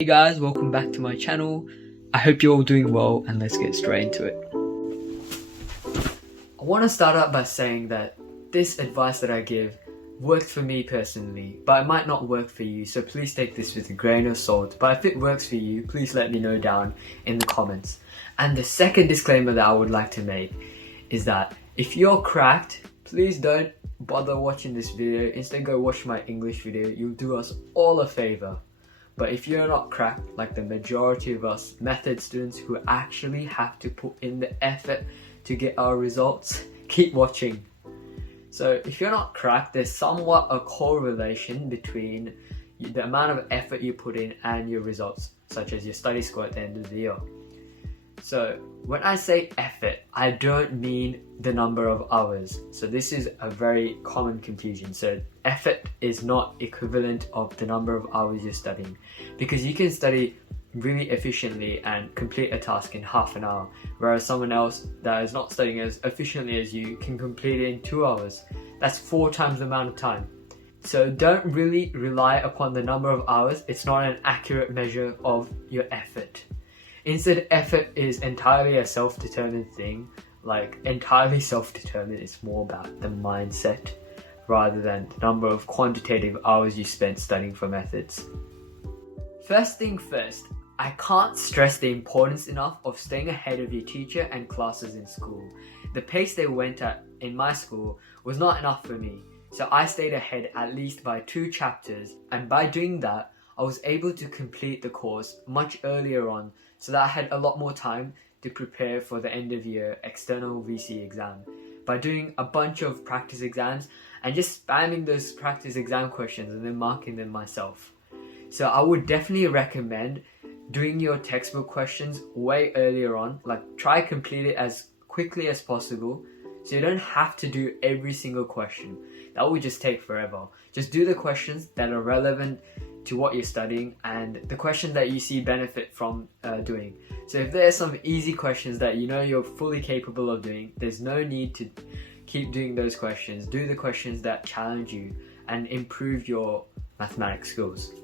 Hey guys, welcome back to my channel. I hope you're all doing well and let's get straight into it. I want to start out by saying that this advice that I give worked for me personally, but it might not work for you, so please take this with a grain of salt. But if it works for you, please let me know down in the comments. And the second disclaimer that I would like to make is that if you're cracked, please don't bother watching this video. Instead, go watch my English video. You'll do us all a favor. But if you're not cracked, like the majority of us method students who actually have to put in the effort to get our results, keep watching. So if you're not cracked, there's somewhat a correlation between the amount of effort you put in and your results, such as your study score at the end of the year. So when I say effort, I don't mean the number of hours. So this is a very common confusion. So effort is not equivalent of the number of hours you're studying, because you can study really efficiently and complete a task in half an hour, whereas someone else that is not studying as efficiently as you can complete it in 2 hours. That's 4 times the amount of time. So don't really rely upon the number of hours. It's not an accurate measure of your effort. Instead, effort is entirely a self-determined thing. Like, entirely self-determined, it's more about the mindset rather than the number of quantitative hours you spent studying for methods. First thing first, I can't stress the importance enough of staying ahead of your teacher and classes in school. The pace they went at in my school was not enough for me, so I stayed ahead at least by 2 chapters, and by doing that, I was able to complete the course much earlier on, so that I had a lot more time to prepare for the end of year external VCE exam by doing a bunch of practice exams and just spamming those practice exam questions and then marking them myself. So I would definitely recommend doing your textbook questions way earlier on. Like, try complete it as quickly as possible so you don't have to do every single question. That would just take forever. Just do the questions that are relevant to what you're studying and the questions that you see benefit from doing. So if there are some easy questions that you know you're fully capable of doing, there's no need to keep doing those questions. Do the questions that challenge you and improve your mathematics skills.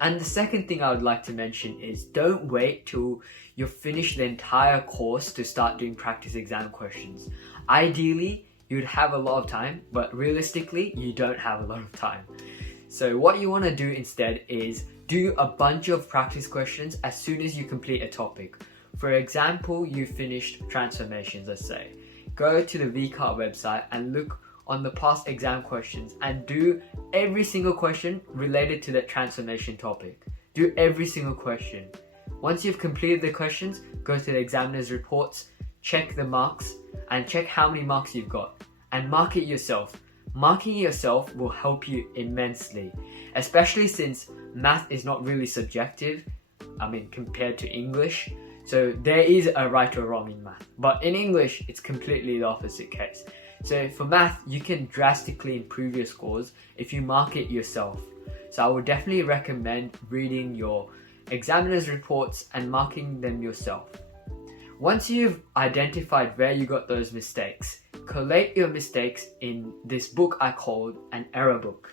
And the second thing I would like to mention is don't wait till you've finished the entire course to start doing practice exam questions. Ideally, you'd have a lot of time, but realistically, you don't have a lot of time. So what you want to do instead is do a bunch of practice questions as soon as you complete a topic. For example, you finished transformations, let's say. Go to the VCAR website and look on the past exam questions and do every single question related to that transformation topic. Do every single question. Once you've completed the questions, go to the examiner's reports, check the marks, and check how many marks you've got, and mark it yourself. Marking yourself will help you immensely, especially since math is not really subjective, compared to English. So there is a right or wrong in math, but in English, it's completely the opposite case. So for math, you can drastically improve your scores if you mark it yourself. So I would definitely recommend reading your examiner's reports and marking them yourself. Once you've identified where you got those mistakes, collate your mistakes in this book I called an error book.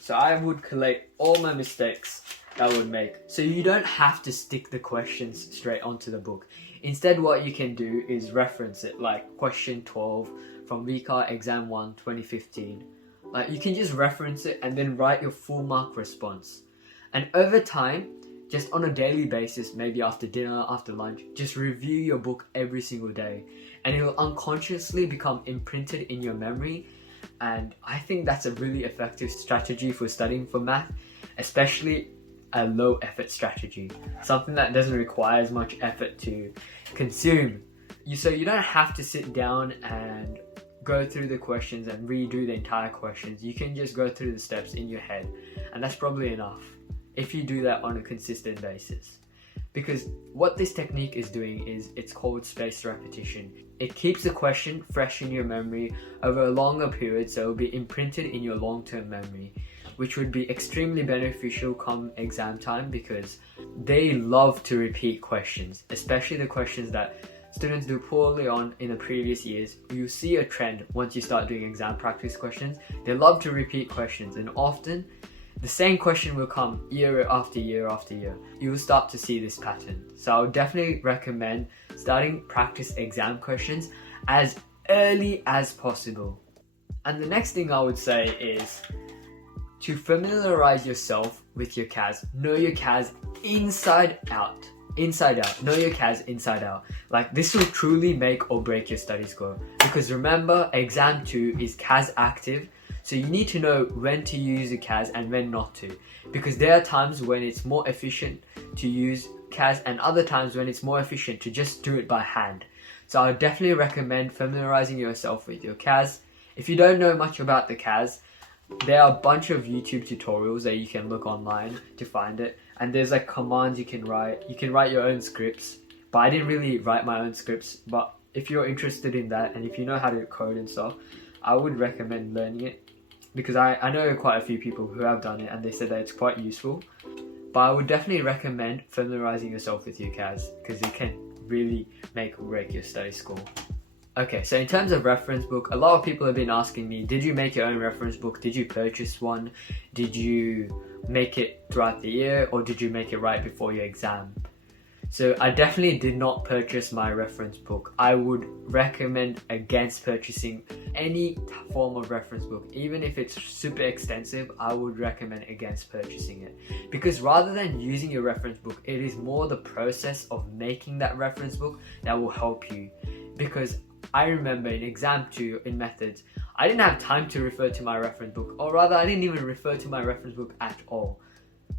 So I would collate all my mistakes that I would make. So you don't have to stick the questions straight onto the book. Instead, what you can do is reference it, like question 12 from VCAR Exam 1 2015. Like, you can just reference it and then write your full mark response. And over time, just on a daily basis, maybe after dinner, after lunch, just review your book every single day. And it will unconsciously become imprinted in your memory. And I think that's a really effective strategy for studying for math, especially a low effort strategy. Something that doesn't require as much effort to consume. So you don't have to sit down and go through the questions and redo the entire questions. You can just go through the steps in your head. And that's probably enough if you do that on a consistent basis. Because what this technique is doing is, it's called spaced repetition. It keeps the question fresh in your memory over a longer period, so it will be imprinted in your long-term memory, which would be extremely beneficial come exam time, because they love to repeat questions, especially the questions that students do poorly on in the previous years. You see a trend once you start doing exam practice questions. They love to repeat questions, and often the same question will come year after year after year. You will start to see this pattern. So I would definitely recommend starting practice exam questions as early as possible. And the next thing I would say is to familiarize yourself with your CAS. Know your CAS inside out. Inside out. Know your CAS inside out. Like, this will truly make or break your study score. Because remember, exam 2 is CAS active. So you need to know when to use a CAS and when not to. Because there are times when it's more efficient to use CAS and other times when it's more efficient to just do it by hand. So I would definitely recommend familiarizing yourself with your CAS. If you don't know much about the CAS, there are a bunch of YouTube tutorials that you can look online to find it. And there's like commands you can write. You can write your own scripts. But I didn't really write my own scripts. But if you're interested in that and if you know how to code and stuff, I would recommend learning it. Because I know quite a few people who have done it and they said that it's quite useful. But I would definitely recommend familiarizing yourself with your CAS because it can really make or break your study score. Okay, so in terms of reference book, a lot of people have been asking me, did you make your own reference book? Did you purchase one? Did you make it throughout the year or did you make it right before your exam? So I definitely did not purchase my reference book. I would recommend against purchasing any form of reference book. Even if it's super extensive, I would recommend against purchasing it. Because rather than using your reference book, it is more the process of making that reference book that will help you. Because I remember in exam 2 in methods, I didn't have time to refer to my reference book, or rather I didn't even refer to my reference book at all.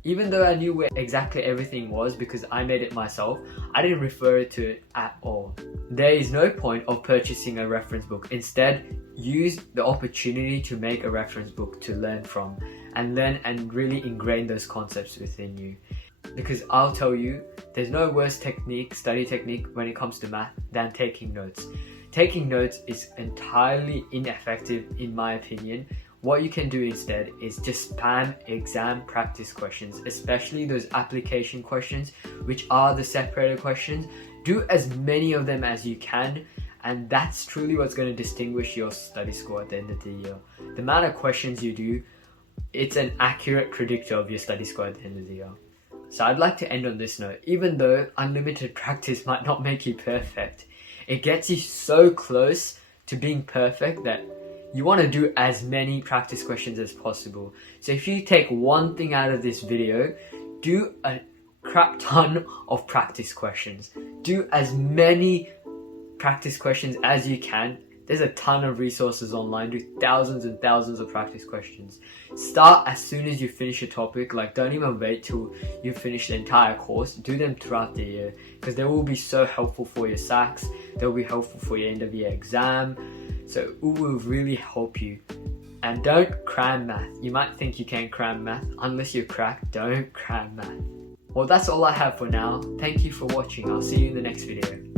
Even though I knew where exactly everything was because I made it myself, I didn't refer to it at all. There is no point of purchasing a reference book. Instead, use the opportunity to make a reference book to learn from and learn and really ingrain those concepts within you. Because I'll tell you, there's no worse study technique when it comes to math than taking notes. Taking notes is entirely ineffective in my opinion. What you can do instead is just spam exam practice questions, especially those application questions, which are the separated questions. Do as many of them as you can, and that's truly what's going to distinguish your study score at the end of the year. The amount of questions you do, it's an accurate predictor of your study score at the end of the year. So I'd like to end on this note. Even though unlimited practice might not make you perfect, it gets you so close to being perfect that you want to do as many practice questions as possible. So if you take one thing out of this video, do a crap ton of practice questions. Do as many practice questions as you can. There's a ton of resources online. Do thousands and thousands of practice questions. Start as soon as you finish a topic. Like, don't even wait till you finish the entire course. Do them throughout the year because they will be so helpful for your SACs. They'll be helpful for your end of year exam. So it will really help you. And don't cram math. You might think you can cram math. Unless you're cracked, don't cram math. Well, that's all I have for now. Thank you for watching. I'll see you in the next video.